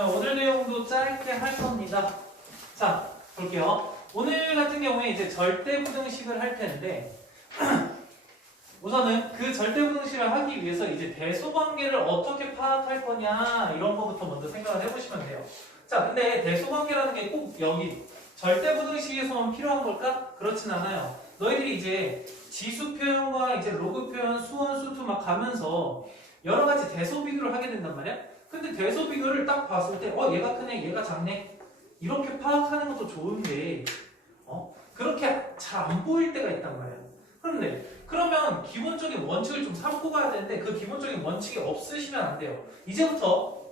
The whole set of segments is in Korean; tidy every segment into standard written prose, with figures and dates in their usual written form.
자, 오늘 내용도 짧게 할 겁니다. 자, 볼게요. 오늘 같은 경우에 이제 절대부등식을 할 텐데, 우선은 그 절대부등식을 하기 위해서 이제 대소관계를 어떻게 파악할 거냐, 이런 거부터 먼저 생각을 해보시면 돼요. 자, 근데 대소관계라는 게 꼭 여기 절대부등식에서만 필요한 걸까? 그렇진 않아요. 너희들이 이제 지수 표현과 이제 로그 표현, 수원, 수투 막 가면서 여러 가지 대소 비교를 하게 된단 말이야? 근데 대소 비교를 딱 봤을 때, 얘가 크네, 얘가 작네. 이렇게 파악하는 것도 좋은데, 그렇게 잘 안 보일 때가 있단 말이야. 그런데, 그러면 기본적인 원칙을 좀 삼고 가야 되는데, 그 기본적인 원칙이 없으시면 안 돼요. 이제부터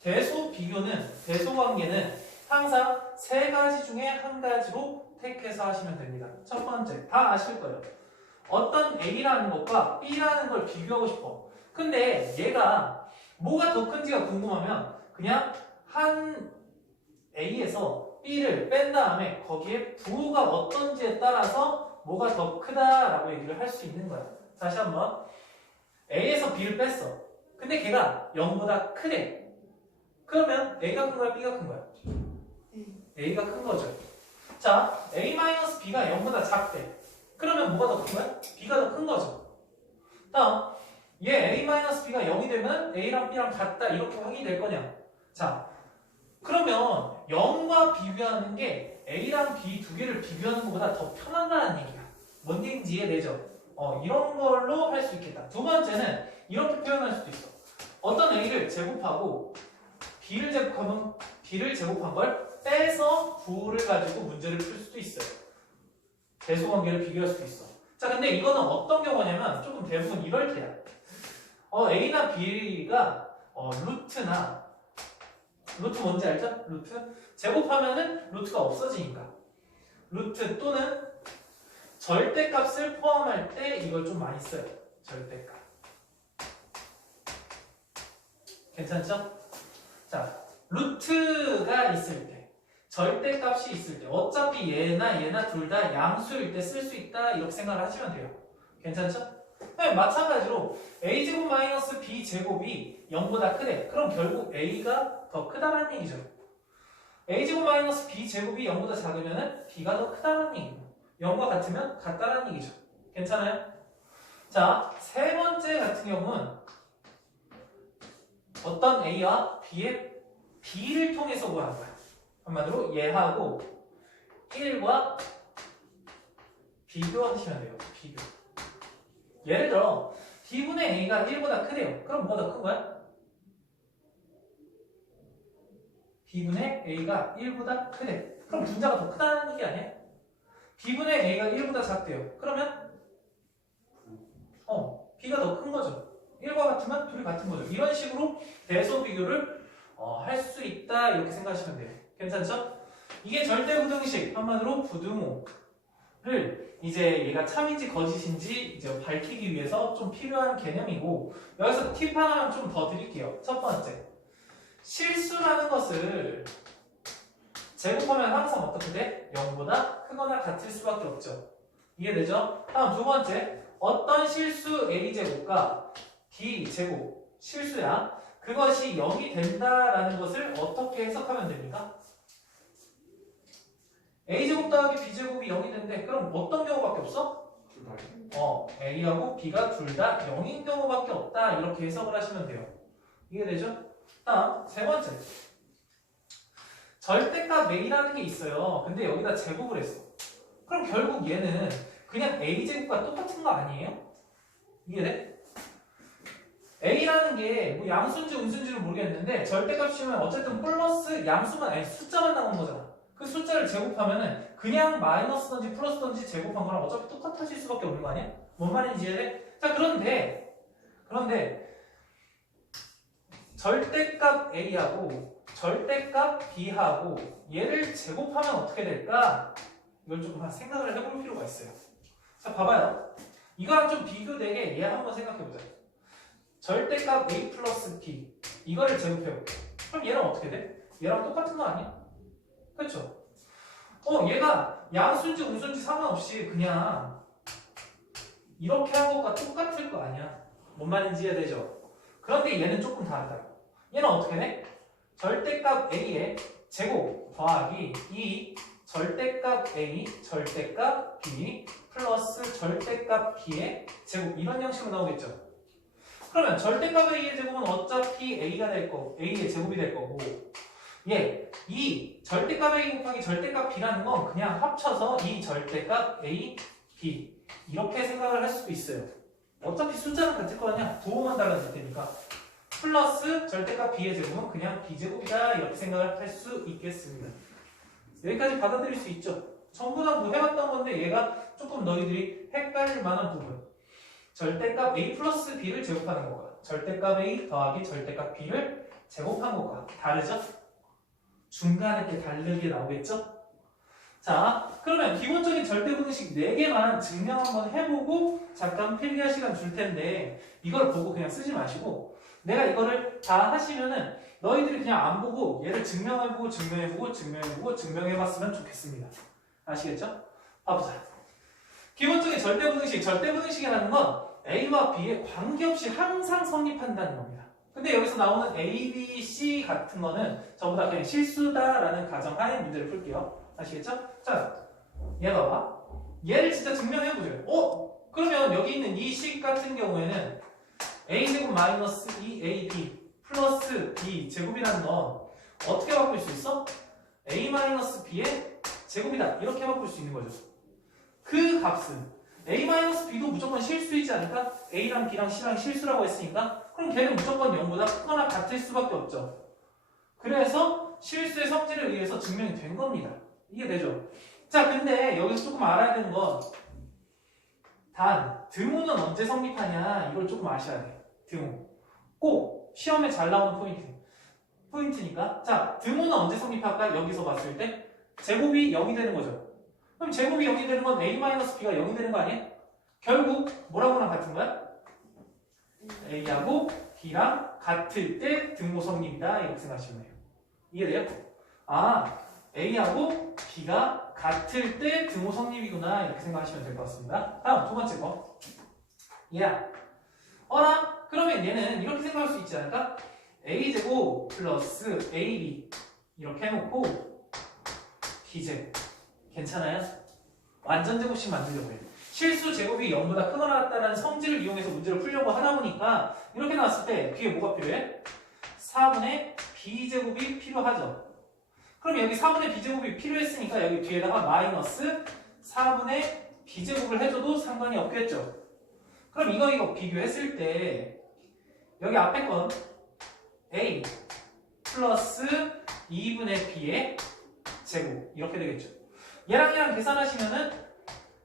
대소 비교는, 대소 관계는 항상 세 가지 중에 한 가지로 택해서 하시면 됩니다. 첫 번째, 다 아실 거예요. 어떤 A라는 것과 B라는 걸 비교하고 싶어. 근데 얘가 뭐가 더 큰지가 궁금하면 그냥 한 A에서 B를 뺀 다음에 거기에 부호가 어떤지에 따라서 뭐가 더 크다라고 얘기를 할 수 있는 거야. 다시 한번 A에서 B를 뺐어. 근데 걔가 0보다 크대. 그러면 A가 큰 거야? B가 큰 거야? A가 큰 거죠. 자, A-B가 0보다 작대. 그러면 뭐가 더 큰 거야? B가 더 큰 거죠. 다음 얘 A-B가 0이 되면 A랑 B랑 같다 이렇게 확인이 될 거냐? 자, 그러면 0과 비교하는 게 A랑 B 두 개를 비교하는 것보다 더 편하다는 얘기야. 뭔 얘기인지 이해되죠? 이런 걸로 할 수 있겠다. 두 번째는 이렇게 표현할 수도 있어. 어떤 A를 제곱하고 B를 제곱한 걸 빼서 부호를 가지고 문제를 풀 수도 있어요. 대소관계를 비교할 수도 있어. 자, 근데 이거는 어떤 경우냐면 조금 대부분 이럴 때야. A나 B가 루트 뭔지 알죠? 루트 제곱하면은 루트가 없어지니까 루트 또는 절대값을 포함할 때 이걸 좀 많이 써요. 절대값 괜찮죠? 자, 루트가 있을 때 절대값이 있을 때 어차피 얘나 둘 다 양수일 때 쓸 수 있다 이렇게 생각을 하시면 돼요. 괜찮죠? 네, 마찬가지로 a제곱 마이너스 b제곱이 0보다 크대. 그럼 결국 a가 더 크다는 얘기죠. a제곱 마이너스 b제곱이 0보다 작으면 b가 더 크다는 얘기고 0과 같으면 같다는 얘기죠. 괜찮아요? 자, 세 번째 같은 경우는 어떤 a와 b의 b를 통해서 구하는 거야. 한마디로 얘하고 1과 비교하시면 돼요. 비교. 예를 들어 B분의 A가 1보다 크대요. 그럼 뭐가 더 큰 거야? B분의 A가 1보다 크대. 그럼 분자가 더 크다는 얘기 아니야? B분의 A가 1보다 작대요. 그러면 B가 더 큰 거죠. 1과 같으면 둘이 같은 거죠. 이런 식으로 대소 비교를 할 수 있다 이렇게 생각하시면 돼요. 괜찮죠? 이게 절대부등식, 한마디로 부등호를 이제 얘가 참인지 거짓인지 이제 밝히기 위해서 좀 필요한 개념이고, 여기서 팁 하나만 좀 더 드릴게요. 첫 번째, 실수라는 것을 제곱하면 항상 어떻게 돼? 0보다 크거나 같을 수밖에 없죠. 이해되죠? 다음 두 번째, 어떤 실수 a제곱과 b제곱 실수야. 그것이 0이 된다라는 것을 어떻게 해석하면 됩니까? a제곱 더하기 b제곱이 0이 된대. 그럼 어떤 경우밖에 없어? a하고 b가 둘 다 0인 경우밖에 없다. 이렇게 해석을 하시면 돼요. 이해되죠? 다음 세 번째, 절대값 a라는 게 있어요. 근데 여기다 제곱을 했어. 그럼 결국 얘는 그냥 a제곱과 똑같은 거 아니에요? 이해돼? a라는 게 뭐 양수인지 음수인지를 모르겠는데 절대값이면 어쨌든 플러스 양수만 아니 숫자만 나오는 거잖아. 그 숫자를 제곱하면은 그냥 마이너스든지 플러스든지 제곱한 거랑 어차피 똑같아질 수밖에 없는 거 아니야? 뭔 말인지 이해돼? 자, 그런데 절대값 a하고 절대값 b하고 얘를 제곱하면 어떻게 될까? 이걸 조금 생각을 해볼 필요가 있어요. 자, 봐봐요. 이거랑 좀 비교되게 얘 한번 생각해보자. 절대값 a 플러스 b 이거를 제곱해볼게. 그럼 얘랑 어떻게 돼? 얘랑 똑같은 거 아니야? 그렇죠? 얘가 양수인지 음수인지 상관없이 그냥 이렇게 한 것과 똑같을 거 아니야. 뭔 말인지 이해되죠? 그런데 얘는 조금 다르다. 얘는 어떻게 돼? 절대값 a의 제곱 더하기 이 절대값 a 절대값 b 플러스 절대값 b의 제곱 이런 형식으로 나오겠죠. 그러면 절대값 a의 제곱은 어차피 a가 될 거고 a의 제곱이 될 거고 이 절대값 a 곱하기 절대값 b라는 건 그냥 합쳐서 이 절대값 a, b 이렇게 생각을 할 수도 있어요. 어차피 숫자는 같을 거 아니야. 부호만 달라질 테니까. 플러스 절대값 b의 제곱은 그냥 b제곱이다 이렇게 생각을 할 수 있겠습니다. 여기까지 받아들일 수 있죠. 전부 다 뭐 해봤던 건데 얘가 조금 너희들이 헷갈릴 만한 부분. 절대값 a 플러스 b를 제곱하는 것과 절대값 a 더하기 절대값 b를 제곱한 것과 다르죠? 중간에 이렇게 다르게 나오겠죠? 자, 그러면 기본적인 절대분식 4개만 증명 한번 해보고 잠깐 필기할 시간 줄 텐데 이걸 보고 그냥 쓰지 마시고 내가 이거를 다 하시면은 너희들이 그냥 안 보고 얘를 증명해보고 증명해보고 증명해보고 증명해봤으면 좋겠습니다. 아시겠죠? 봐보자. 기본적인 절대분식이라는 건 A와 B에 관계없이 항상 성립한다는 겁니다. 근데 여기서 나오는 A, B, C 같은 거는 전부 다 그냥 실수다라는 가정하에 문제를 풀게요. 아시겠죠? 자, 얘 봐봐. 얘를 진짜 증명해보죠. 그러면 여기 있는 이 식 같은 경우에는 a제곱 마이너스 2ab 플러스 b 제곱이라는 건 어떻게 바꿀 수 있어? a 마이너스 b의 제곱이다 이렇게 바꿀 수 있는 거죠. 그 값은 a 마이너스 b도 무조건 실수이지 않을까? a랑 b랑 c랑 실수라고 했으니까 그럼 걔는 무조건 0보다 크거나 같을 수밖에 없죠. 그래서 실수의 성질에 의해서 증명이 된 겁니다. 이해되죠? 자, 근데 여기서 조금 알아야 되는 건 단, 드모는 언제 성립하냐 이걸 조금 아셔야 돼. 드모. 꼭 시험에 잘 나오는 포인트니까. 자, 드모는 언제 성립할까? 여기서 봤을 때 제곱이 0이 되는 거죠. 그럼 제곱이 0이 되는 건 a-b가 0이 되는 거 아니에요? 결국 뭐라고랑 같은 거야? a하고 b랑 같을 때 드모 성립이다 이렇게 생각하시면 돼요. 이해돼요? 아, a하고 b가 같을 때 드모 성립이구나 이렇게 생각하시면 될 것 같습니다. 다음 두 번째 거. 어라? 그러면 얘는 이렇게 생각할 수 있지 않을까? a제곱 플러스 ab 이렇게 해놓고 b제곱 괜찮아요? 완전 제곱식 만들려고 해요. 실수 제곱이 0보다 크거나 같다는 성질을 이용해서 문제를 풀려고 하다 보니까 이렇게 나왔을 때 뒤에 뭐가 필요해? 4분의 b제곱이 필요하죠. 그럼 여기 4분의 b제곱이 필요했으니까 여기 뒤에다가 마이너스 4분의 b제곱을 해줘도 상관이 없겠죠. 그럼 이거 비교했을 때 여기 앞에 건 a 플러스 2분의 b의 제곱 이렇게 되겠죠. 얘랑 계산하시면은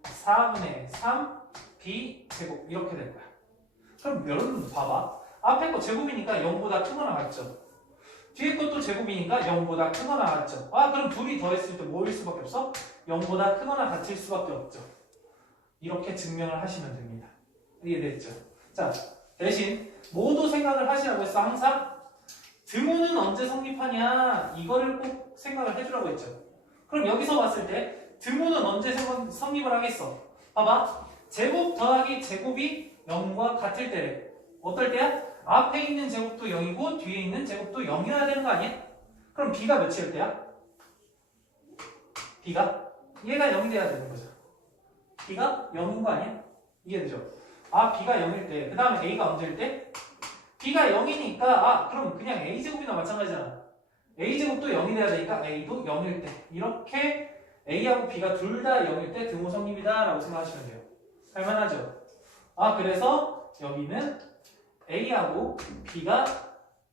4분의 3 b 제곱 이렇게 될 거야. 그럼 여러분 봐봐. 앞에 거 제곱이니까 0보다 크거나 같죠. 뒤에 것도 제곱이니까 0보다 크거나 같죠. 그럼 둘이 더했을 때 뭐일 수밖에 없어? 0보다 크거나 같을 수밖에 없죠. 이렇게 증명을 하시면 됩니다. 이해됐죠? 자, 대신 모두 생각을 하시라고 했어. 항상 드모는 언제 성립하냐 이거를 꼭 생각을 해주라고 했죠. 그럼 여기서 봤을 때 드모는 언제 성립을 하겠어? 봐봐. 제곱 더하기 제곱이 0과 같을 때래. 어떨 때야? 앞에 있는 제곱도 0이고 뒤에 있는 제곱도 0이어야 되는 거 아니야? 그럼 b가 몇일 때야? b가? 얘가 0이 돼야 되는 거죠. b가 0인 거 아니야? 이해되죠? b가 0일 때, 그 다음에 a가 언제일 때? b가 0이니까 그럼 그냥 a제곱이나 마찬가지잖아. a제곱도 0이 돼야 되니까 a도 0일 때 이렇게 a하고 b가 둘 다 0일 때 드모 성립이다 라고 생각하시면 돼요. 할만하죠? 그래서 여기는 a하고 b가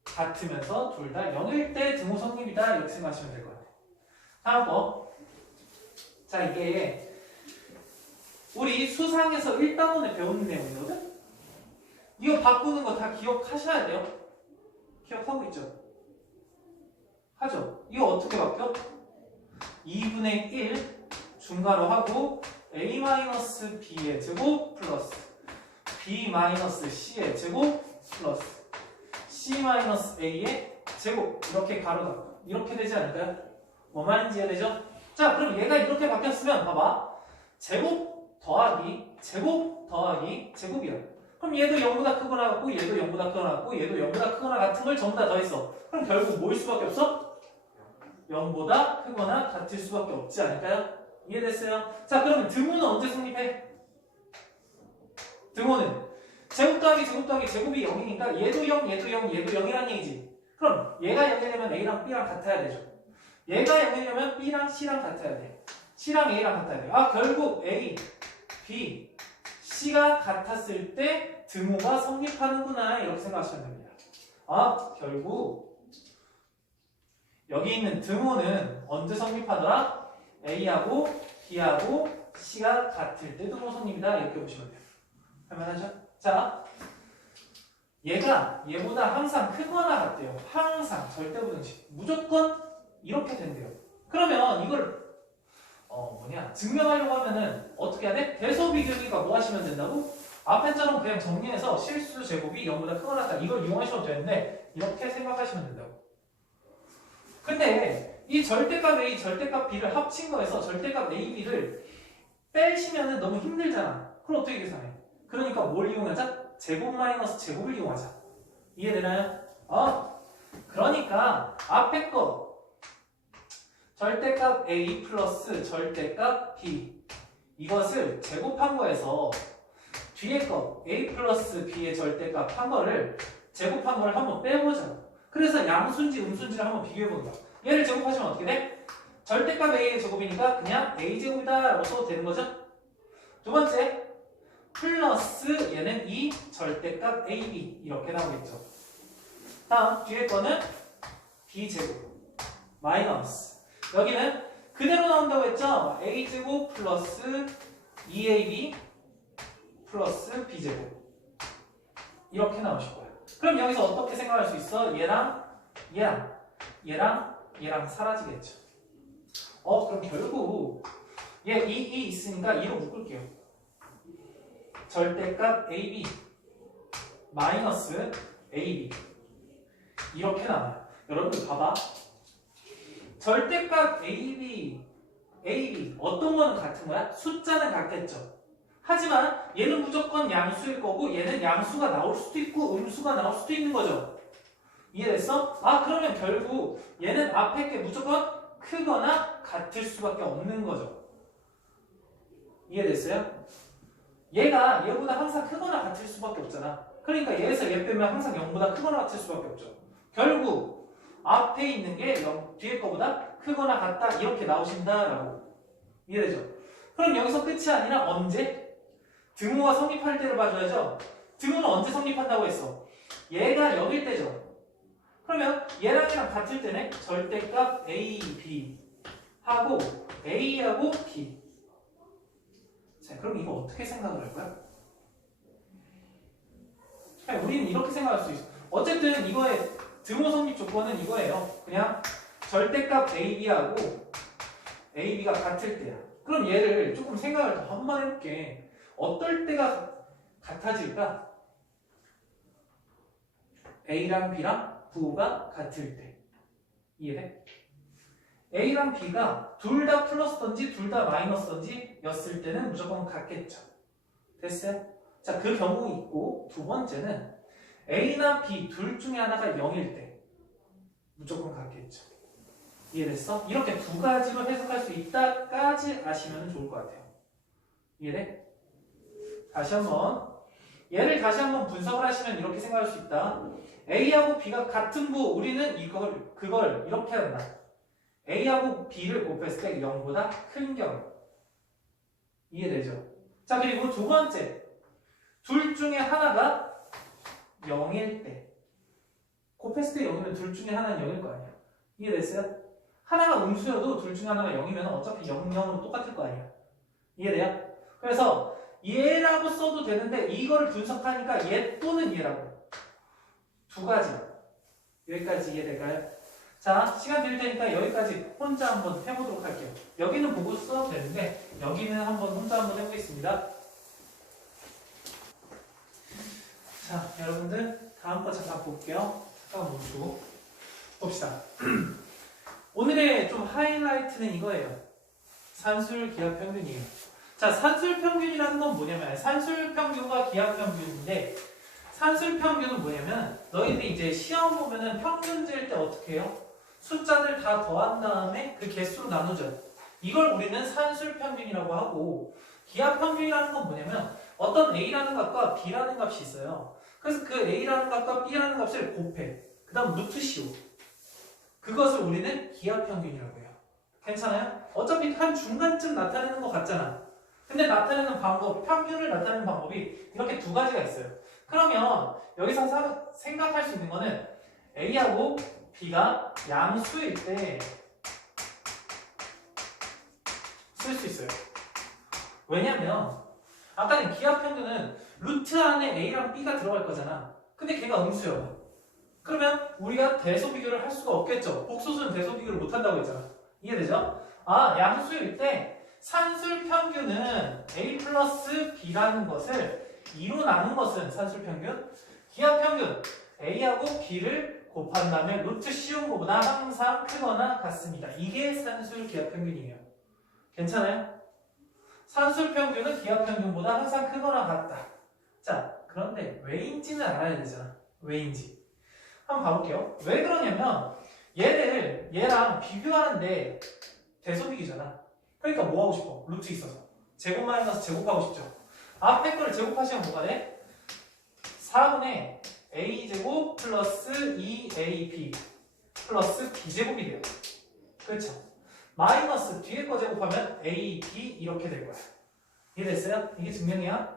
같으면서 둘 다 0일 때 드모 성립이다 이렇게 생각하시면 될 것 같아요. 다음 거. 자, 이게 우리 수상에서 1단원에 배우는 내용이거든? 이거 바꾸는 거 다 기억하셔야 돼요. 기억하고 있죠? 하죠? 이거 어떻게 바뀌어? 2분의 1 중괄호 하고 a-b의 제곱 플러스 b-c의 제곱 플러스 c-a의 제곱 이렇게 가로 닫고 이렇게 되지 않을까요? 뭐 말인지 이해되죠? 자, 그럼 얘가 이렇게 바뀌었으면 봐봐. 제곱 더하기 제곱 더하기 제곱이야. 그럼 얘도 0보다 크거나 같고 얘도 0보다 크거나 같고 얘도 0보다 크거나 같은 걸 전부 다 더했어. 그럼 결국 뭐일 수밖에 없어? 0보다 크거나 같을 수밖에 없지 않을까요? 이해됐어요? 자, 그러면 등호는 언제 성립해? 등호는 제곱 더하기 제곱 더하기 제곱이 0이니까 얘도 0, 얘도 0, 얘도 0이란 얘기지. 그럼 얘가 0이 되면 A랑 B랑 같아야 되죠. 얘가 0이 되면 B랑 C랑 같아야 돼. C랑 A랑 같아야 돼. 아, 결국 A, B, C가 같았을 때 등호가 성립하는구나. 이렇게 생각하시면 됩니다. 아, 결국 여기 있는 등호는 언제 성립하더라? A하고 B하고 C가 같을 때 등호 성립이다. 이렇게 보시면 돼요. 할만하죠? 자, 얘가 얘보다 항상 크거나 같대요. 항상 절대부등식. 무조건 이렇게 된대요. 그러면 이걸 증명하려고 하면은 어떻게 해야 돼? 대소비교니까 뭐 하시면 된다고? 앞에처럼 그냥 정리해서 실수 제곱이 0보다 크거나 같다. 이걸 이용하셔도 되는데 이렇게 생각하시면 된다고. 근데 이 절대값 A, 절대값 B를 합친 거에서 절대값 A, B를 빼시면은 너무 힘들잖아. 그럼 어떻게 계산해? 그러니까 뭘 이용하자? 제곱 마이너스 제곱을 이용하자. 이해되나요? 그러니까 앞에 거 절대값 A 플러스 절대값 B 이것을 제곱한 거에서 뒤에 거 A 플러스 B의 절대값 한 거를 제곱한 거를 한번 빼보자. 그래서 양수인지 음수인지를 한번 비교해본다. 얘를 제곱하시면 어떻게 돼? 절대값 A의 제곱이니까 그냥 A제곱이다 라고 써도 되는 거죠? 두 번째 플러스 얘는 2 절대값 AB 이렇게 나오겠죠. 다음 뒤에 거는 B제곱 마이너스 여기는 그대로 나온다고 했죠? A제곱 플러스 2AB 플러스 B제곱 이렇게 나오실 거예요. 그럼 여기서 어떻게 생각할 수 있어? 얘랑 사라지겠죠. 그럼 결국 얘 2 있으니까 2로 묶을게요. 절대값 AB 마이너스 AB 이렇게 나와요. 여러분들 봐봐. 절대값 AB 어떤 거는 같은 거야? 숫자는 같겠죠. 하지만 얘는 무조건 양수일 거고 얘는 양수가 나올 수도 있고 음수가 나올 수도 있는 거죠. 이해됐어? 그러면 결국 얘는 앞에 게 무조건 크거나 같을 수밖에 없는 거죠. 이해됐어요? 얘가 얘보다 항상 크거나 같을 수밖에 없잖아. 그러니까 얘에서 얘 빼면 항상 0보다 크거나 같을 수밖에 없죠. 결국 앞에 있는 게 0, 뒤에 거보다 크거나 같다 이렇게 나오신다라고. 이해되죠? 그럼 여기서 끝이 아니라 언제? 등호가 성립할 때를 봐줘야죠. 등호는 언제 성립한다고 했어? 얘가 0일 때죠. 그러면 얘랑 같을 때는 절대값 A, B 하고 A하고 B. 자, 그럼 이거 어떻게 생각을 할 거야? 우리는 이렇게 생각할 수 있어. 어쨌든 이거의 등호 성립 조건은 이거예요. 그냥 절대값 AB하고 AB가 같을 때야. 그럼 얘를 조금 생각을 더 한 번 해볼게. 어떨 때가 같아질까? A랑 B랑 부호가 같을 때. 이해돼? A랑 B가 둘 다 플러스든지 둘 다 마이너스든지 였을 때는 무조건 같겠죠. 됐어요? 자, 그 경우 있고 두 번째는 A나 B 둘 중에 하나가 0일 때 무조건 같겠죠. 이해됐어? 이렇게 두 가지로 해석할 수 있다까지 아시면 좋을 것 같아요. 이해돼? 얘를 다시 한번 분석을 하시면 이렇게 생각할 수 있다. A하고 B가 같은 부 우리는 그걸 이렇게 한다. A하고 B를 곱했을 때 0보다 큰 경우. 이해되죠? 자, 그리고 두 번째. 둘 중에 하나가 0일 때. 곱했을 때 0이면 둘 중에 하나는 0일 거 아니야. 이해됐어요? 하나가 음수여도 둘 중에 하나가 0이면 어차피 0, 0으로 똑같을 거 아니야. 이해돼요? 그래서 얘라고 써도 되는데 이거를 분석하니까 얘 또는 얘라고. 두 가지. 여기까지 이해될까요? 자, 시간 드릴 테니까 여기까지 혼자 한번 해보도록 할게요. 여기는 보고 써도 되는데 여기는 혼자 한번 해보겠습니다. 자, 여러분들 다음 거 잠깐 볼게요. 잠깐 멈추고 봅시다. 오늘의 좀 하이라이트는 이거예요. 산술 기하 평균이에요. 자, 산술평균이라는 건 뭐냐면 산술평균과 기하평균인데 산술평균은 뭐냐면 너희들이 이제 시험 보면은 평균지일 때 어떻게 해요? 숫자들 다 더한 다음에 그 개수로 나누죠. 이걸 우리는 산술평균이라고 하고 기하평균이라는 건 뭐냐면 어떤 A라는 값과 B라는 값이 있어요. 그래서 그 A라는 값과 B라는 값을 곱해. 그 다음 루트 씌워. 그것을 우리는 기하평균이라고 해요. 괜찮아요? 어차피 한 중간쯤 나타내는 것 같잖아. 근데 나타내는 방법, 평균을 나타내는 방법이 이렇게 두 가지가 있어요. 그러면 여기서 생각할 수 있는 거는 A하고 B가 양수일 때 쓸 수 있어요. 왜냐면 아까는 기하평균은 루트 안에 A랑 B가 들어갈 거잖아. 근데 걔가 음수야. 그러면 우리가 대소 비교를 할 수가 없겠죠. 복소수는 대소 비교를 못 한다고 했잖아. 이해되죠? 아, 양수일 때 산술평균은 A 플러스 B라는 것을 2로 나눈 것은 산술평균, 기하평균 A하고 B를 곱한 다음에 루트 씌운 것보다 항상 크거나 같습니다. 이게 산술 기하평균이에요. 괜찮아요? 산술평균은 기하평균보다 항상 크거나 같다. 자, 그런데 왜인지는 알아야 되잖아. 왜인지. 한번 봐볼게요. 왜 그러냐면 얘를 얘랑 비교하는데 대소비교잖아. 그러니까 뭐 하고 싶어? 루트 있어서. 제곱 마이너스 제곱하고 싶죠. 앞에 거를 제곱하시면 뭐가 돼? 4분의 a제곱 플러스 2ab 플러스 b제곱이 돼요. 그렇죠? 마이너스 뒤에 거 제곱하면 ab 이렇게 될 거야. 이해됐어요? 이게 증명이야.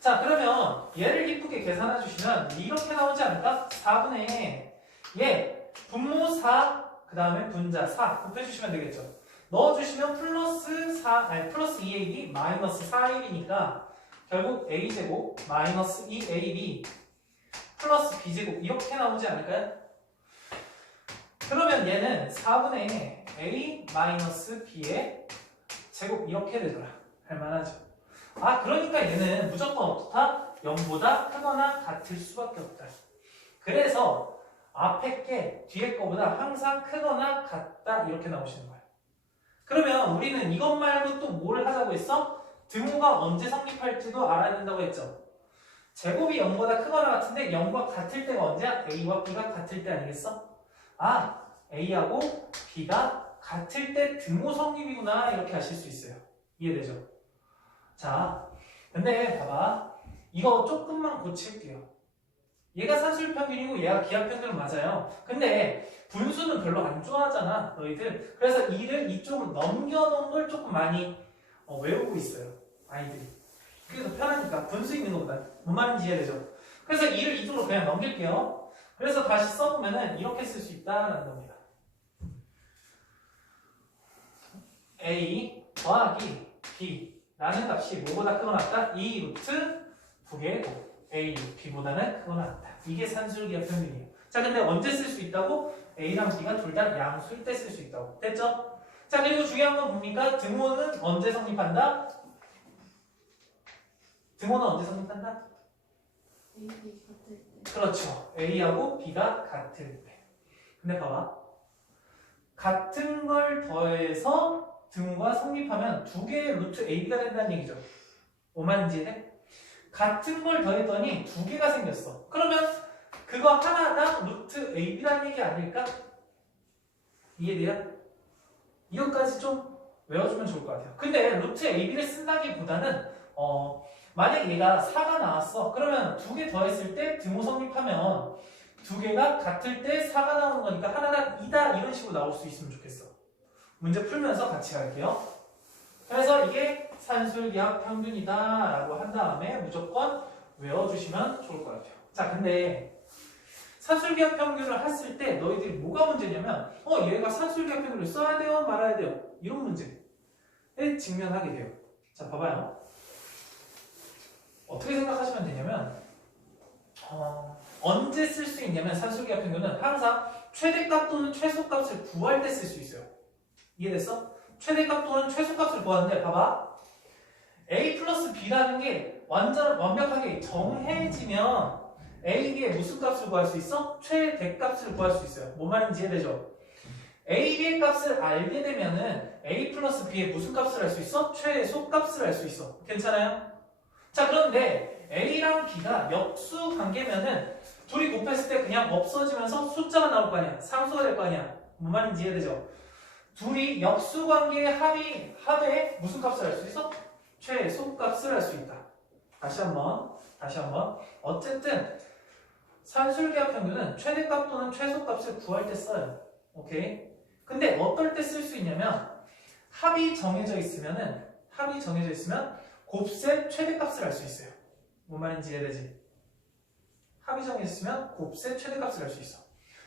자, 그러면 얘를 이쁘게 계산해 주시면 이렇게 나오지 않을까? 4분의 얘 분모 4 그 다음에 분자 4 곱해주시면 되겠죠. 넣어주시면 플러스 4, 아니 플러스 2ab 마이너스 4ab이니까 결국 a제곱 마이너스 2ab 플러스 b제곱 이렇게 나오지 않을까요? 그러면 얘는 4분의 a 마이너스 b의 제곱 이렇게 되더라. 할만하죠. 아, 그러니까 얘는 무조건 어떻다? 0보다 크거나 같을 수밖에 없다. 그래서 앞에 게 뒤에 거보다 항상 크거나 같다 이렇게 나오시는 거예요. 그러면 우리는 이것 말고 또 뭘 하자고 했어? 등호가 언제 성립할지도 알아야 된다고 했죠. 제곱이 0보다 크거나 같은데 0과 같을 때가 언제야? A와 B가 같을 때 아니겠어? 아, A하고 B가 같을 때 등호 성립이구나 이렇게 하실 수 있어요. 이해되죠? 자, 근데 봐봐. 이거 조금만 고칠게요. 얘가 산술평균이고 얘가 기하평균은 맞아요. 근데 분수는 별로 안 좋아하잖아, 너희들. 그래서 이를 이쪽으로 넘겨놓은 걸 조금 많이 외우고 있어요, 아이들이. 그게 더 편하니까, 분수 있는 것보다. 뭔 말인지 이해되죠? 그래서 이를 이쪽으로 그냥 넘길게요. 그래서 다시 써보면은 이렇게 쓸 수 있다라는 겁니다. A 더하기 B 라는 값이 뭐보다 크거나 같다? 2 루트 9개 A, B보다는 크거나 같다. 이게 산술기하평균이에요. 자, 근데 언제 쓸 수 있다고? A랑 B가 둘 다 양수일 때 쓸 수 있다고. 됐죠? 자, 그리고 중요한 건 뭡니까? 등호는 언제 성립한다? 등호는 언제 성립한다? 그렇죠. A하고 B가 같을 때. 근데 봐봐. 같은 걸 더해서 등호가 성립하면 두 개의 루트 AB가 된다는 얘기죠. 뭐만인지 이해? 같은 걸 더했더니 두 개가 생겼어. 그러면 그거 하나당 루트 AB라는 얘기 아닐까? 이해돼요? 이것까지 좀 외워주면 좋을 것 같아요. 근데 루트 AB를 쓴다기보다는 만약 얘가 4가 나왔어. 그러면 두 개 더했을 때 등호 성립하면 두 개가 같을 때 4가 나오는 거니까 하나당 2다 이런 식으로 나올 수 있으면 좋겠어. 문제 풀면서 같이 갈게요. 그래서 이게 산술기하평균이다 라고 한 다음에 무조건 외워주시면 좋을 것 같아요. 자, 근데 산술기하평균을 했을 때 너희들이 뭐가 문제냐면 얘가 산술기하평균을 써야 돼요? 말아야 돼요? 이런 문제에 직면하게 돼요. 자, 봐봐요. 어떻게 생각하시면 되냐면 언제 쓸 수 있냐면 산술기하평균은 항상 최대값 또는 최소값을 구할 때 쓸 수 있어요. 이해됐어? 최대값 또는 최소값을 구하는데 봐봐. A 플러스 B라는 게 완벽하게 정해지면 A, B의 무슨 값을 구할 수 있어? 최대값을 구할 수 있어요. 뭔 말인지 이해되죠? A, B의 값을 알게 되면은 A 플러스 B의 무슨 값을 알 수 있어? 최소 값을 알 수 있어. 괜찮아요? 자, 그런데 A랑 B가 역수 관계면은 둘이 곱했을 때 그냥 없어지면서 숫자가 나올 거 아니야. 상수가 될 거 아니야. 뭔 말인지 이해되죠? 둘이 역수 관계의 합에 무슨 값을 알 수 있어? 최소 값을 알 수 있다. 다시 한번. 어쨌든 산술계합 평균은 최대값 또는 최소값을 구할 때 써요. 오케이? 근데 어떨 때 쓸 수 있냐면 합이 정해져 있으면 곱셈 최대값을 알 수 있어요. 뭔 말인지 이해되지? 합이 정해져 있으면 곱셈 최대값을 알 수 있어.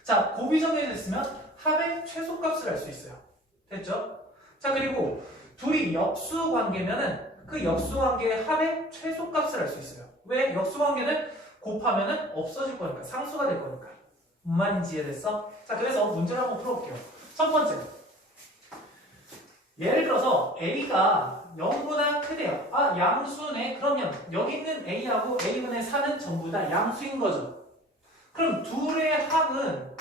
자, 곱이 정해져 있으면 합의 최소값을 알 수 있어요. 됐죠? 자, 그리고 둘이 역수관계면은 그 역수관계의 합의 최소값을 알 수 있어요. 왜? 역수관계는 곱하면은 없어질 거니까. 상수가 될 거니까. 뭔 말인지 이해됐어? 자, 그래서 문제를 한번 풀어볼게요. 첫 번째. 예를 들어서 A가 0보다 크대요. 아, 양수네. 그러면 여기 있는 A하고 A분의 4는 전부 다 양수인 거죠. 그럼 둘의 합은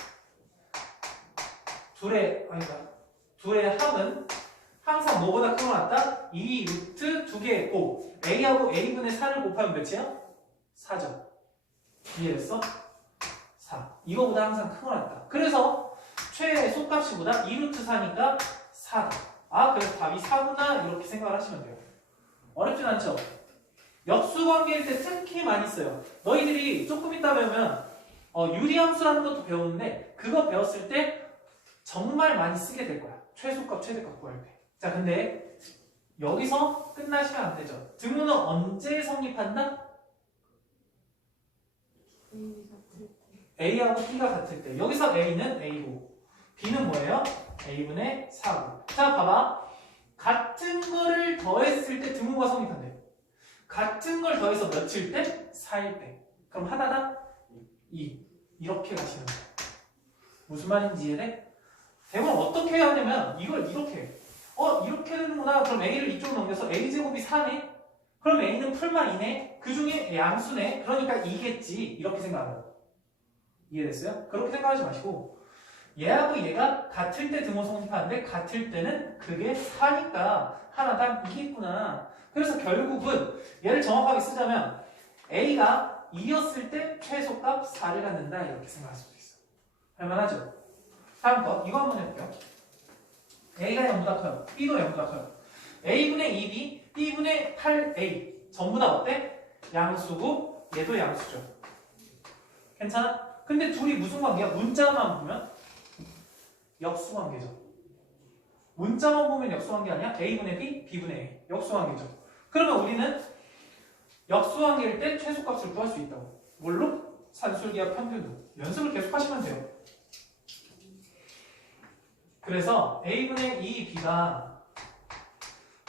항상 뭐보다 크고 같다? 2 루트 2개 곱 A하고 A분의 4를 곱하면 몇이야? 4죠. 이해됐어? 4. 이거보다 항상 크고 같다. 그래서 최소값이보다 2 루트 4니까 4다. 아, 그래서 답이 4구나 이렇게 생각을 하시면 돼요. 어렵진 않죠? 역수관계일 때 특히 많이 써요. 너희들이 조금 이따 배우면 유리함수라는 것도 배우는데 그거 배웠을 때 정말 많이 쓰게 될 거야. 최소값, 최대값 구할 때. 자, 근데 여기서 끝나시면 안 되죠. 등호는 언제 성립한다? A하고 B가 같을 때. 여기서 A는 A고 B는 뭐예요? A분의 4고. 자, 봐봐. 같은 거를 더했을 때 등호가 성립한대. 같은 걸 더해서 몇일 때? 4일 때. 그럼 하나당 2. 이렇게 가시는 거예요. 무슨 말인지 이해돼? 대부분 어떻게 해야 하냐면 이걸 이렇게 해. 이렇게 되는구나. 그럼 A를 이쪽으로 넘겨서 A제곱이 4네? 그럼 A는 풀만 2네? 그 중에 양수네? 그러니까 2겠지. 이렇게 생각하는 거. 이해됐어요? 그렇게 생각하지 마시고 얘하고 얘가 같을 때 등호 성립하는데 같을 때는 그게 4니까 하나당 2겠구나. 그래서 결국은 얘를 정확하게 쓰자면 A가 2였을 때 최소값 4를 갖는다. 이렇게 생각할 수도 있어. 할만하죠? 다음 거 이거 한번 해볼게요. A가 0보다 커요. B도 0보다 커요. A분의 2B, B분의 8A 전부 다 어때? 양수고 얘도 양수죠. 괜찮아? 근데 둘이 무슨 관계야? 문자만 보면 역수관계죠. 문자만 보면 역수관계 아니야? A분의 B, B분의 A 역수관계죠. 그러면 우리는 역수관계일 때 최소값을 구할 수 있다고. 뭘로? 산술기하 평균으로. 연습을 계속 하시면 돼요. 그래서 A분의 2B가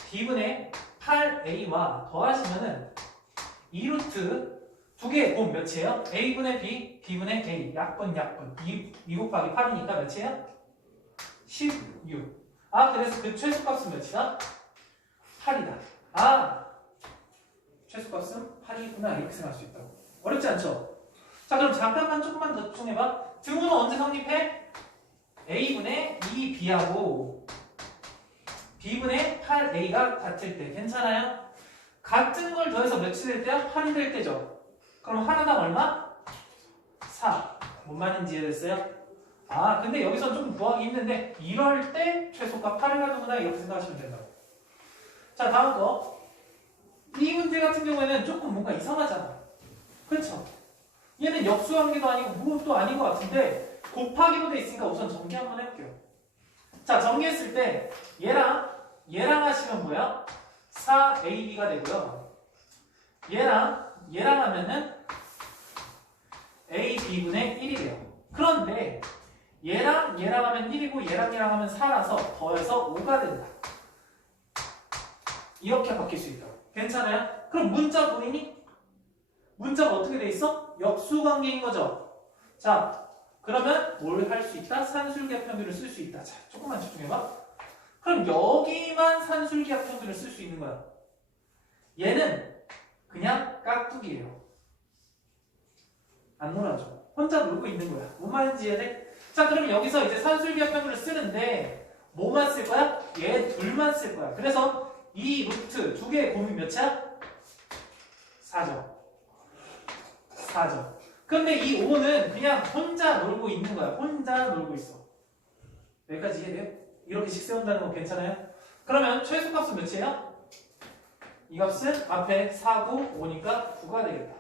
B분의 8A와 더하시면은 2루트 2개 곱 몇이에요? A분의 B, B분의 A 약분 2 곱하기 8이니까 몇이에요? 16. 아, 그래서 그 최소값은 몇이다? 8이다. 아, 최소값은 8이구나 이렇게 생각할 수 있다고. 어렵지 않죠? 자, 그럼 잠깐만 조금만 더 집중해봐. 등호는 언제 성립해? A분의 2B하고 B분의 8A가 같을 때. 괜찮아요? 같은 걸 더해서 몇이 될 때야? 8이 될 때죠. 그럼 하나당 얼마? 4. 뭔 말인지 이해됐어요? 아, 근데 여기서 좀 구하기 힘든데 이럴 때 최소값 8을 가는구나 이렇게 생각하시면 된다고. 자, 다음 거. 이 문제 같은 경우에는 조금 뭔가 이상하잖아. 그렇죠? 얘는 역수관계도 아니고 무엇도 아닌 것 같은데 곱하기로 돼 있으니까 우선 정리 한번 해볼게요. 자, 정리했을 때 얘랑 하시면 뭐야? 4AB가 되고요. 얘랑 하면은 AB분의 1이 돼요. 그런데 얘랑 하면 1이고 얘랑 하면 4라서 더해서 5가 된다. 이렇게 바뀔 수 있다고. 괜찮아요? 그럼 문자 보이니? 문자가 어떻게 돼 있어? 역수관계인 거죠. 자, 그러면 뭘 할 수 있다? 산술기하 평균을 쓸 수 있다. 자, 조금만 집중해봐. 그럼 여기만 산술기하 평균을 쓸 수 있는 거야. 얘는 그냥 깍두기예요. 안 놀아줘. 혼자 놀고 있는 거야. 뭔 말인지 이해돼? 자, 그럼 여기서 이제 산술기하 평균을 쓰는데 뭐만 쓸 거야? 얘 둘만 쓸 거야. 그래서 이 루트 두 개의 곱이 몇이야? 4죠. 4죠. 근데 이 5는 그냥 혼자 놀고 있는 거야. 혼자 놀고 있어. 여기까지 이해돼요? 이렇게씩 세운다는 거 괜찮아요? 그러면 최소값은 몇이에요? 이 값은 앞에 4, 9, 5니까 9가 되겠다.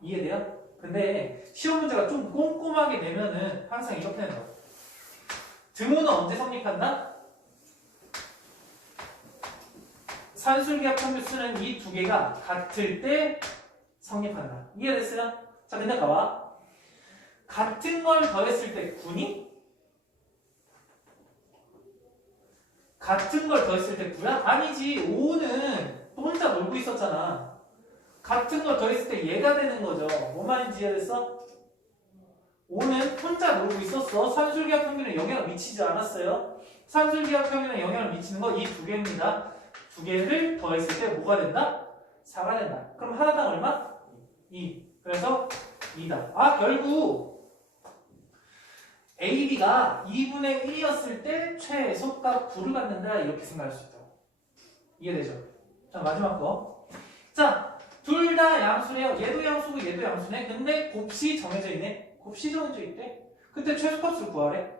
이해돼요? 근데 시험 문제가 좀 꼼꼼하게 내면은 항상 이렇게 된다. 등호는 언제 성립한다? 산술기하 평균 쓰는 이 두 개가 같을 때 성립한다. 이해됐어요? 자, 근데 봐봐. 같은 걸 더했을 때 9니? 같은 걸 더했을 때 9야? 아니지. 5는 또 혼자 놀고 있었잖아. 같은 걸 더했을 때 얘가 되는 거죠. 뭔 말인지 이해됐어? 5는 혼자 놀고 있었어. 산술기하 평균에 영향을 미치지 않았어요. 산술기하 평균에 영향을 미치는 거 이 두 개입니다. 두 개를 더했을 때 뭐가 된다? 4가 된다. 그럼 하나당 얼마? 2. 그래서 2다. 아, 결국 AB가 2분의 1이었을 때 최소값 9를 갖는다. 이렇게 생각할 수 있다고. 이해되죠? 자, 마지막 거. 자, 둘 다 양수래요. 얘도 양수고 얘도 양수네. 근데 곱시 정해져 있네. 곱시 정해져 있대. 그때 최소값을 구하래.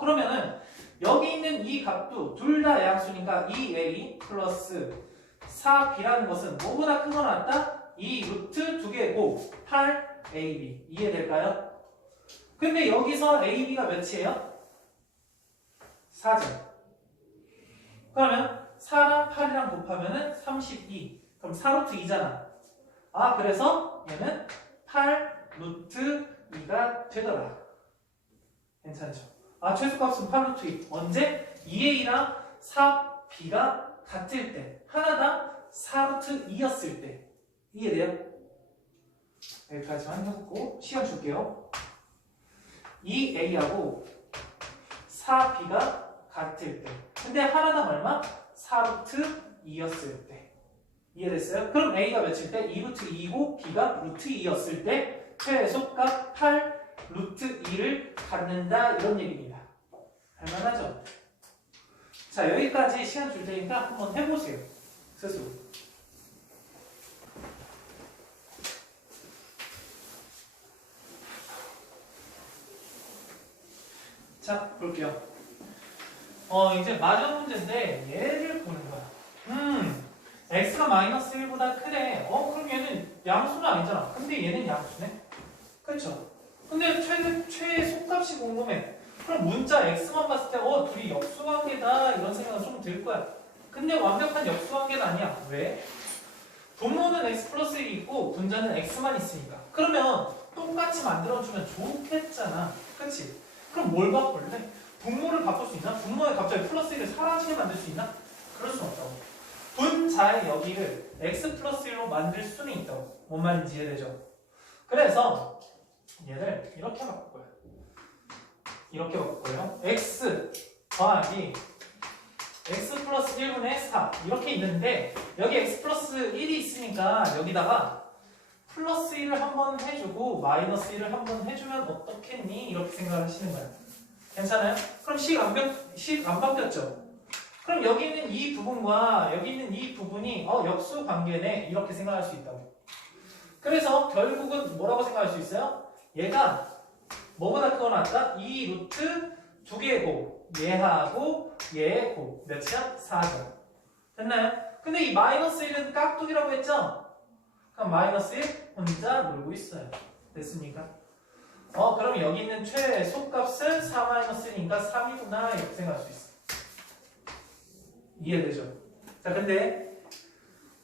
그러면은 여기 있는 이 값도 둘 다 양수니까 2a 플러스 4b라는 것은 뭐보다 큰 거 나왔다? 이 루트 두 개고 8ab. 이해될까요? 근데 여기서 ab가 몇이에요? 4죠. 그러면 4랑 8이랑 곱하면은 32. 그럼 4루트 2잖아. 아, 그래서 얘는 8 루트 2가 되더라. 괜찮죠? 아, 최소값은 8 루트 2. 언제? 2a랑 4b가 같을 때. 하나당 4 루트 2였을 때. 이해돼요? 여기까지만 해놓고 시간 줄게요. 2a하고 4b가 같을 때. 근데 하나당 얼마? 4 루트 2였을 때. 이해됐어요? 그럼 a가 몇일 때? 2 루트 2이고 b가 루트 2였을 때 최소값 8 루트 2를 갖는다. 이런 얘기입니다. 할만하죠? 자, 여기까지 시간 줄 테니까 한번 해보세요. 스스로. 자, 볼게요. 이제 마지막 문제인데 얘를 보는 거야. x가 마이너스 1보다 크래. 그럼 얘는 양수는 아니잖아. 근데 얘는 양수네. 그렇죠? 근데 최소값이 궁금해. 그럼 문자 x만 봤을 때 둘이 역수관계다 이런 생각은 좀 들 거야. 근데 완벽한 역수관계는 아니야. 왜? 분모는 x 플러스 1이 있고 분자는 x만 있으니까. 그러면 똑같이 만들어주면 좋겠잖아. 그치? 그럼 뭘 바꿀래? 분모를 바꿀 수 있나? 분모에 갑자기 플러스 1을 사라지게 만들 수 있나? 그럴 수 없다고. 분자의 여기를 x 플러스 1로 만들 수는 있다고. 뭔 말인지 이해되죠? 그래서 얘를 이렇게 바꿀 거예요. 이렇게 바꿀 거예요. x 더하기 x 플러스 1분의 4 이렇게 있는데 여기 x 플러스 1이 있으니까 여기다가 플러스 1을 한번 해주고 마이너스 1을 한번 해주면 어떻겠니? 이렇게 생각을 하시는 거예요. 괜찮아요? 그럼 식 안 바뀌었죠? 그럼 여기 있는 이 부분과 여기 있는 이 부분이 역수 관계네 이렇게 생각할 수 있다고. 그래서 결국은 뭐라고 생각할 수 있어요? 얘가 뭐보다 크거 낫다? 이 루트 두 개의 곱 얘하고 얘의 곱 몇이야? 4죠. 됐나요? 근데 이 마이너스 1은 깍두기라고 했죠? 그럼 마이너스 1 혼자 놀고 있어요. 됐습니까? 그럼 여기 있는 최소값은 4-1이니까 3이구나 이렇게 생각할 수 있어. 이해되죠? 자, 근데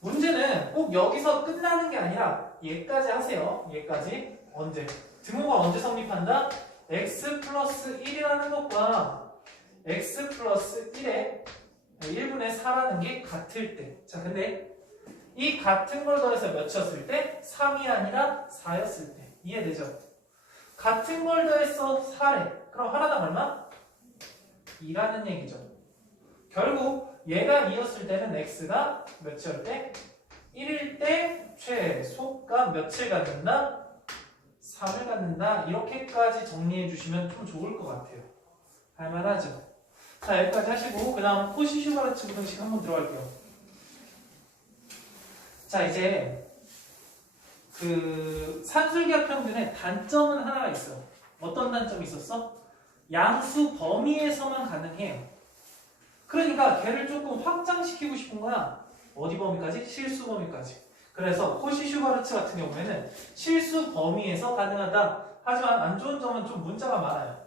문제는 꼭 여기서 끝나는 게 아니라 얘까지 하세요. 얘까지. 언제? 등호가 언제 성립한다? x 플러스 1이라는 것과 x 플러스 1에 1분의 4라는 게 같을 때. 자, 근데 이 같은 걸 더해서 몇이었을 때? 3이 아니라 4였을 때. 이해되죠? 같은 걸 더해서 4래. 그럼 하나당 얼마? 2라는 얘기죠. 결국 얘가 2였을 때는 x가 몇이었을 때? 1일 때 최소값 몇을 갖는다? 3을 갖는다. 이렇게까지 정리해 주시면 좀 좋을 것 같아요. 할만하죠? 자, 여기까지 하시고 그 다음 코시-슈바르츠 부등식 한번 들어갈게요. 자, 이제 그 산술기하 평균에 단점은 하나가 있어요. 어떤 단점이 있었어? 양수 범위에서만 가능해요. 그러니까 걔를 조금 확장시키고 싶은 거야. 어디 범위까지? 실수 범위까지. 그래서 코시-슈바르츠 같은 경우에는 실수 범위에서 가능하다. 하지만 안 좋은 점은 좀 문자가 많아요.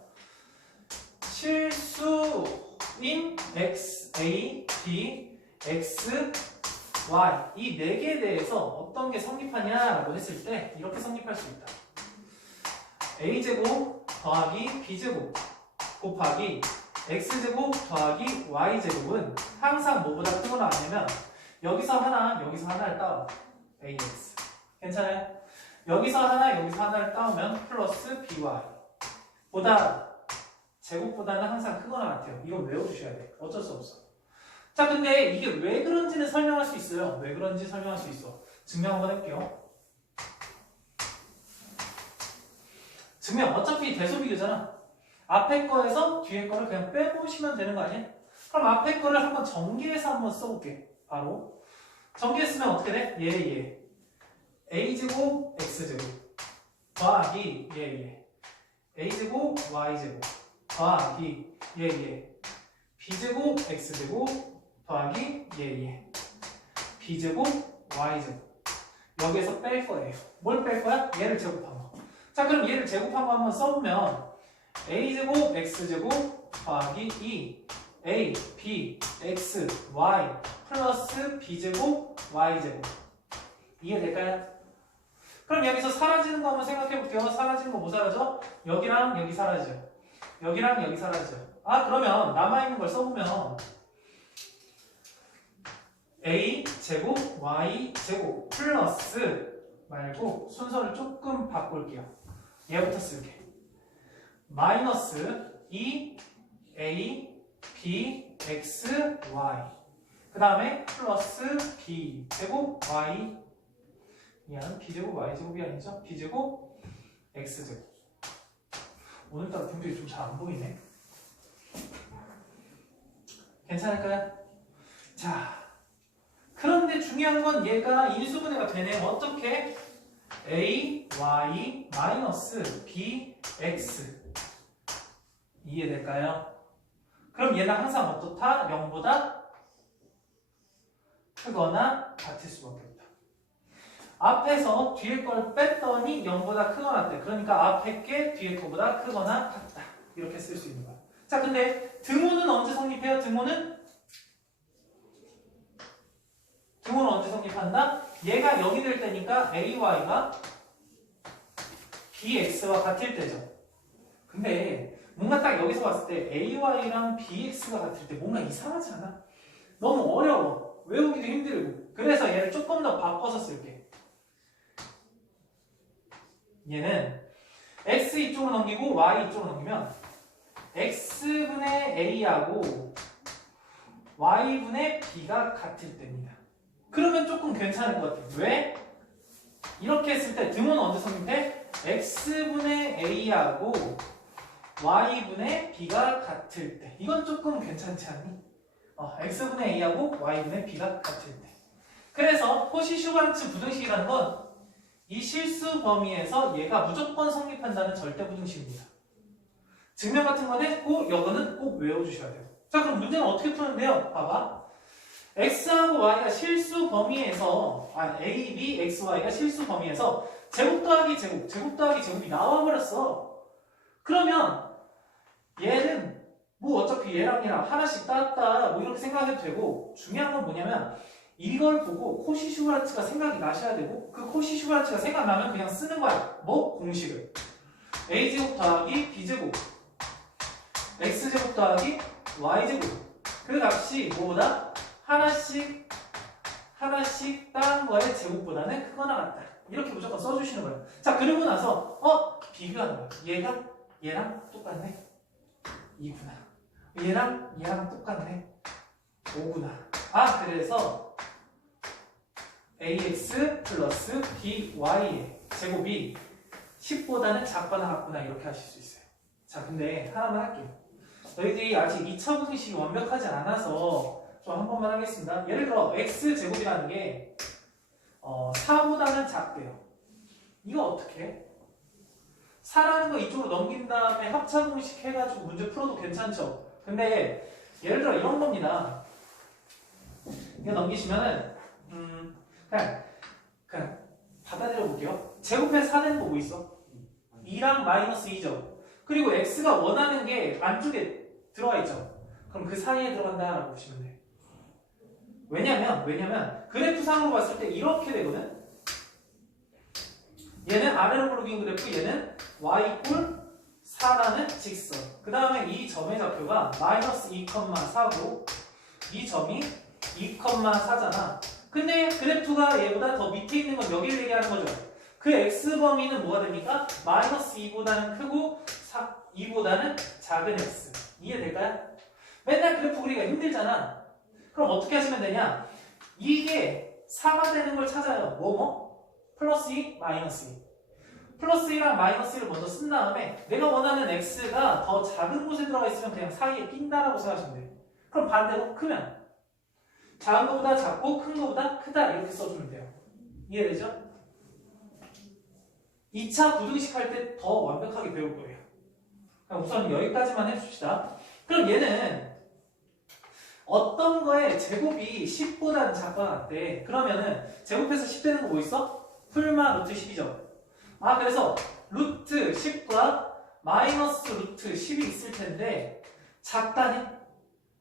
실수인 x, a, b, x, y 이 네 개에 대해서 어떤 게 성립하냐라고 했을 때 이렇게 성립할 수 있다. a제곱 더하기 b제곱 곱하기 x제곱 더하기 y제곱은 항상 뭐보다 크거나 아니면 여기서 하나를 따와. ax. 괜찮아요? 여기서 하나를 따오면 플러스 by. 보다, 제곱보다는 항상 크거나 같아요. 이건 외워주셔야 돼. 어쩔 수 없어. 자, 근데 이게 왜 그런지는 설명할 수 있어요. 왜 그런지 설명할 수 있어. 증명 한번 해볼게요. 증명. 어차피 대소비교잖아. 앞에 거에서 뒤에 거를 그냥 빼보시면 되는 거 아니야? 그럼 앞에 거를 한번 전개해서 한번 써볼게. 바로. 전개했으면 어떻게 돼? 얘. a제곱 x제곱 더하기 얘. a제곱 y제곱 더하기 얘. b제곱 x제곱 더하기 얘. b제곱 y제곱. 여기에서 뺄 거예요. 뭘 뺄 거야? 얘를 제곱한 거. 자, 그럼 얘를 제곱한 거 한번 써보면 a제곱 x제곱 더하기 2a, b, x, y 플러스 b제곱 y제곱. 이해될까요? 그럼 여기서 사라지는 거 한번 생각해 볼게요. 사라지는 거 뭐 사라져? 여기랑 여기 사라지죠. 여기랑 여기 사라지죠. 아, 그러면 남아있는 걸 써보면 a 제곱 y 제곱 플러스 말고 순서를 조금 바꿀게요. 얘부터 쓸게. 마이너스 2a b x y 그 다음에 플러스 b 제곱 y 미안 b제곱 y제곱이 아니죠? b제곱 x제곱. 오늘따라 분필이 좀 잘 안 보이네. 괜찮을까요? 자, 그런데 중요한 건 얘가 인수분해가 되네. 어떻게? a, y, 마이너스 b, x. 이해될까요? 그럼 얘는 항상 어떻다? 0보다 크거나 같을 수밖에 없다. 앞에서 뒤에 걸 뺐더니 0보다 크거나 같대. 그러니까 앞에 게 뒤에 거보다 크거나 같다. 이렇게 쓸 수 있는 거야. 자, 근데 등호는 언제 성립해요? 등호는 언제 성립한다? 얘가 0이 될 때니까 AY가 BX와 같을 때죠. 근데 뭔가 딱 여기서 봤을 때 AY랑 BX가 같을 때 뭔가 이상하지 않아? 너무 어려워. 외우기도 힘들고. 그래서 얘를 조금 더 바꿔서 쓸게. 얘는 X 이쪽으로 넘기고 Y 이쪽으로 넘기면 X분의 A하고 Y분의 B가 같을 때입니다. 그러면 조금 괜찮을 것 같아요. 왜? 이렇게 했을 때 등호는 언제 성립해? X분의 A하고 Y분의 B가 같을 때. 이건 조금 괜찮지 않니? X분의 A하고 Y분의 B가 같을 때. 그래서 코시-슈바르츠 부등식이라는 건 이 실수 범위에서 얘가 무조건 성립한다는 절대 부등식입니다. 증명 같은 건 했고 이거는 꼭 외워주셔야 돼요. 자, 그럼 문제는 어떻게 푸는데요? 봐봐. X하고 Y가 실수 범위에서 A, B, X, Y가 실수 범위에서 제곱 더하기 제곱, 제곱 더하기 제곱이 나와버렸어. 그러면 얘는 뭐 어차피 얘랑 하나씩 땄다 뭐 이렇게 생각해도 되고 중요한 건 뭐냐면 이걸 보고 코시-슈바르츠가 생각이 나셔야 되고 그 코시-슈바르츠가 생각나면 그냥 쓰는 거야. 뭐? 공식을. A제곱 더하기 B제곱 X제곱 더하기 Y제곱 그 값이 뭐보다? 하나씩 다른 거의 제곱보다는 크거나 같다. 이렇게 무조건 써주시는 거예요. 자, 그러고 나서 비교하는 거야. 얘가 얘랑 똑같네. 2구나. 얘랑 똑같네. 5구나. 아, 그래서 ax 플러스 by의 제곱이 10보다는 작거나 같거나 이렇게 하실 수 있어요. 자, 근데 하나만 할게요. 너희들이 아직 2차 부등식이 완벽하지 않아서 좀 한 번만 하겠습니다. 예를 들어 x제곱이라는 게 4보다는 작대요. 이거 어떻게 해? 4라는 거 이쪽으로 넘긴 다음에 합차공식 해가지고 문제 풀어도 괜찮죠? 근데 예를 들어 이런 겁니다. 이거 넘기시면은 그냥 받아들여 볼게요. 제곱해 4 되는 거 뭐 있어? 2랑 마이너스 2죠. 그리고 x가 원하는 게 안쪽에 들어가 있죠. 그럼 그 사이에 들어간다라고 보시면 돼요. 왜냐면 그래프상으로 봤을 때 이렇게 되거든. 얘는 아래로 굴러긴 그래프, 얘는 y 꼴 4라는 직선. 그 다음에 이 점의 좌표가 마이너스 2,4고 이 점이 2,4잖아. 근데 그래프가 얘보다 더 밑에 있는 건 여기를 얘기하는 거죠. 그 x 범위는 뭐가 됩니까? 마이너스 2보다는 크고 2보다는 작은 x. 이해될까요? 맨날 그래프 그리기가 힘들잖아. 그럼 어떻게 하시면 되냐? 이게 4가 되는 걸 찾아요. 플러스 2, 마이너스 2. 플러스 1랑 마이너스 1을 먼저 쓴 다음에 내가 원하는 x가 더 작은 곳에 들어가 있으면 그냥 사이에 낀다라고 생각하시면 돼요. 그럼 반대로 크면 작은 것보다 작고 큰 것보다 크다 이렇게 써주면 돼요. 이해되죠? 2차 부등식 할 때 더 완벽하게 배울 거예요. 우선 여기까지만 해줍시다. 그럼 얘는 어떤 거에 제곱이 10보다는 작거나 같대. 그러면은 제곱해서 10 되는 거 뭐 있어? 풀마 루트 10이죠. 그래서 루트 10과 마이너스 루트 10이 있을 텐데 작다네?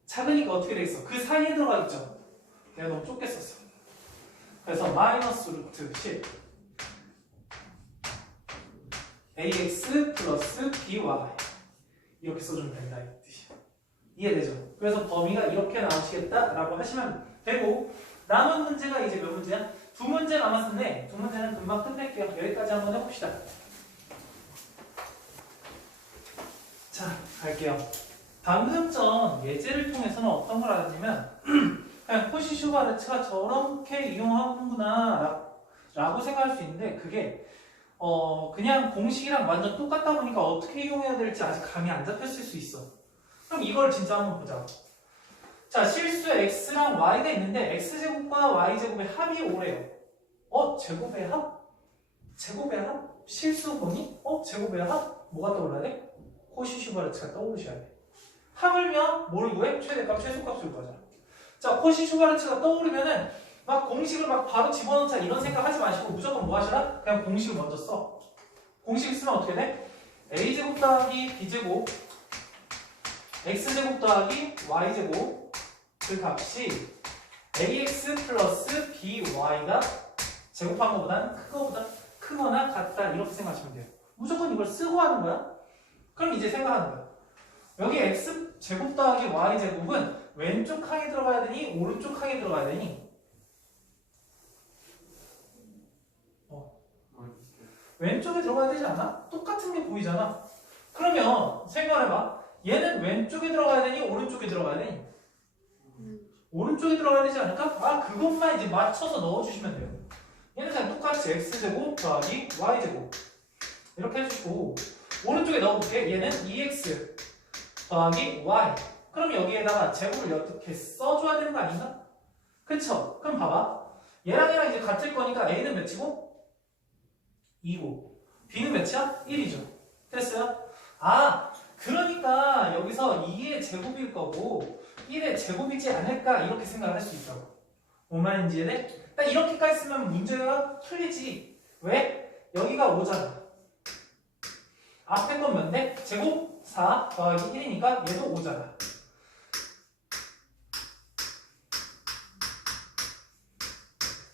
작으니까 어떻게 되겠어? 그 사이에 들어가 있죠. 내가 너무 좁게 썼어. 그래서 마이너스 루트 10 ax 플러스 by 이렇게 써주면 된다 이 뜻이야. 이해되죠? 그래서 범위가 이렇게 나오시겠다라고 하시면 되고, 남은 문제가 이제 몇 문제야? 2문제 남았는데 2문제는 금방 끝낼게요. 여기까지 한번 해봅시다. 자, 갈게요. 방금 전 예제를 통해서는 어떤 걸 알았냐면 그냥 코시-슈바르츠가 저렇게 이용하는구나 라고 생각할 수 있는데, 그게 그냥 공식이랑 완전 똑같다 보니까 어떻게 이용해야 될지 아직 감이 안 잡혔을 수 있어. 그럼 이걸 진짜 한번 보자. 자, 실수 x랑 y가 있는데 x제곱과 y제곱의 합이 5래요. 제곱의 합? 제곱의 합? 실수 범위? 제곱의 합? 뭐가 떠올라야 돼? 코시-슈바르츠가 떠오르셔야 돼. 합을면 뭘 구해? 최대값, 최소값을 구하자. 자, 코시-슈바르츠가 떠오르면은 막 공식을 막 바로 집어넣자 이런 생각 하지 마시고 무조건 뭐 하시라? 그냥 공식을 먼저 써. 공식 쓰면 어떻게 돼? a제곱 더하기 b제곱 x제곱 더하기 y제곱 그 값이 ax 플러스 by가 제곱한 것보다는 크거나 같다 이렇게 생각하시면 돼요. 무조건 이걸 쓰고 하는 거야. 그럼 이제 생각하는 거야. 여기 x제곱 더하기 y제곱은 왼쪽 칸에 들어가야 되니 오른쪽 칸에 들어가야 되니? 왼쪽에 들어가야 되지 않아? 똑같은 게 보이잖아. 그러면 생각해봐. 얘는 왼쪽에 들어가야 되니 오른쪽에 들어가야 되니? 오른쪽에 들어가야 되지 않을까? 그것만 이제 맞춰서 넣어주시면 돼요. 얘는 그냥 똑같이 x제곱 더하기 y제곱 이렇게 해주시고, 오른쪽에 넣어볼게. 얘는 2x 더하기 y. 그럼 여기에다가 제곱을 어떻게 써줘야 되는 거 아닌가? 그쵸? 그럼 봐봐. 얘랑 이제 같을 거니까 a는 몇이고? 2고 b는 몇이야? 1이죠. 됐어요? 그러니까 여기서 2의 제곱일 거고 1의 제곱이지 않을까 이렇게 생각을 할 수 있다고. 뭔 말인지 이해돼? 딱 이렇게까지 쓰면 문제가 풀리지. 왜? 여기가 5잖아. 앞에 건 몇인데? 제곱 4 더하기 1이니까 얘도 5잖아.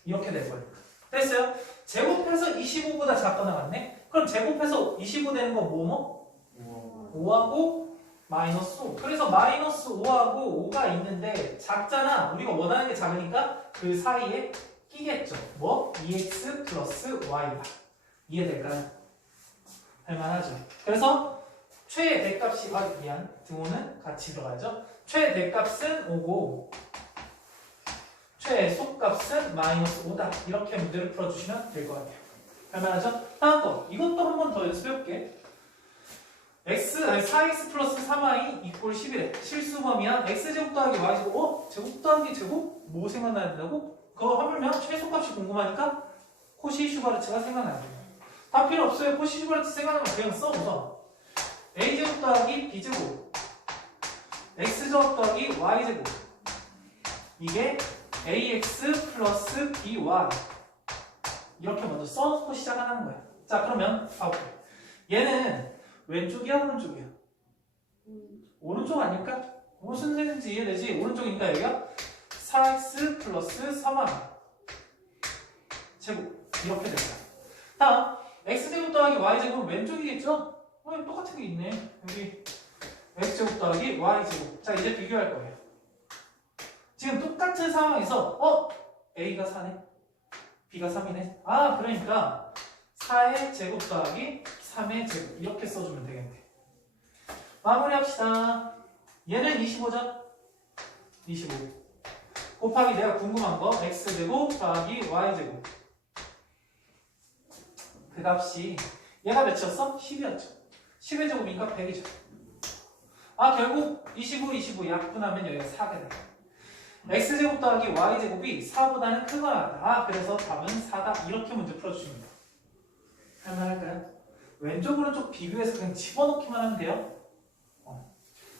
이렇게 될 거니까. 됐어요? 제곱해서 25보다 작거나 같네? 그럼 제곱해서 25 되는 거 뭐뭐? 5하고 마이너스 5. 그래서 마이너스 5하고 5가 있는데 작잖아. 우리가 원하는 게 작으니까 그 사이에 끼겠죠. 뭐? 2x 플러스 y다. 이해될까요? 할만하죠. 그래서 최대값이 등호는 같이 들어가죠. 최대값은 5고 최소값은 마이너스 5다. 이렇게 문제를 풀어주시면 될 것 같아요. 할만하죠? 다음 거. 이것도 한 번 더 연습해볼게. 4x 플러스 3y 이꼴 11에 실수범위야. x제곱 더하기 y제곱. 제곱 더하기 제곱? 뭐 생각나야 된다고? 그거 하물며 최소값이 궁금하니까 코시 슈바르츠가 생각나야 돼. 다 필요 없어요. 코시 슈바르츠 생각나면 그냥 써 우선. a제곱 더하기 b제곱 x제곱 더하기 y제곱 이게 ax 플러스 by 이렇게 먼저 써놓고 시작하는 거야. 자 그러면 봐볼게. 얘는 왼쪽이야 오른쪽이야? 오른쪽 아닐까? 무슨 뜻인지 이해되지? 오른쪽이니까 여기가 4x 플러스 3y 제곱 이렇게 된다. 다음 x제곱 더하기 y제곱은 왼쪽이겠죠? 똑같은 게 있네. 여기 x제곱 더하기 y제곱. 자 이제 비교할 거예요. 지금 똑같은 상황에서 a가 4네 b가 3이네. 아 그러니까 4의 제곱 더하기 3의 제곱 이렇게 써주면 되겠네. 마무리합시다. 얘는 25죠? 25 곱하기 내가 궁금한 거 x제곱 더하기 y제곱 그 값이 얘가 몇이었어? 10이었죠. 10의 제곱이니까 100이죠. 아 결국 25 약분하면 여기가 4가 돼. x제곱 더하기 y제곱이 4보다는 크거나 같다. 그래서 답은 4다. 이렇게 문제 풀어주시면 돼요. 할만할까요? 왼쪽 오른쪽 비교해서 그냥 집어넣기만 하면 돼요.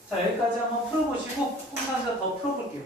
자 여기까지 한번 풀어보시고 조금 더 풀어볼게요.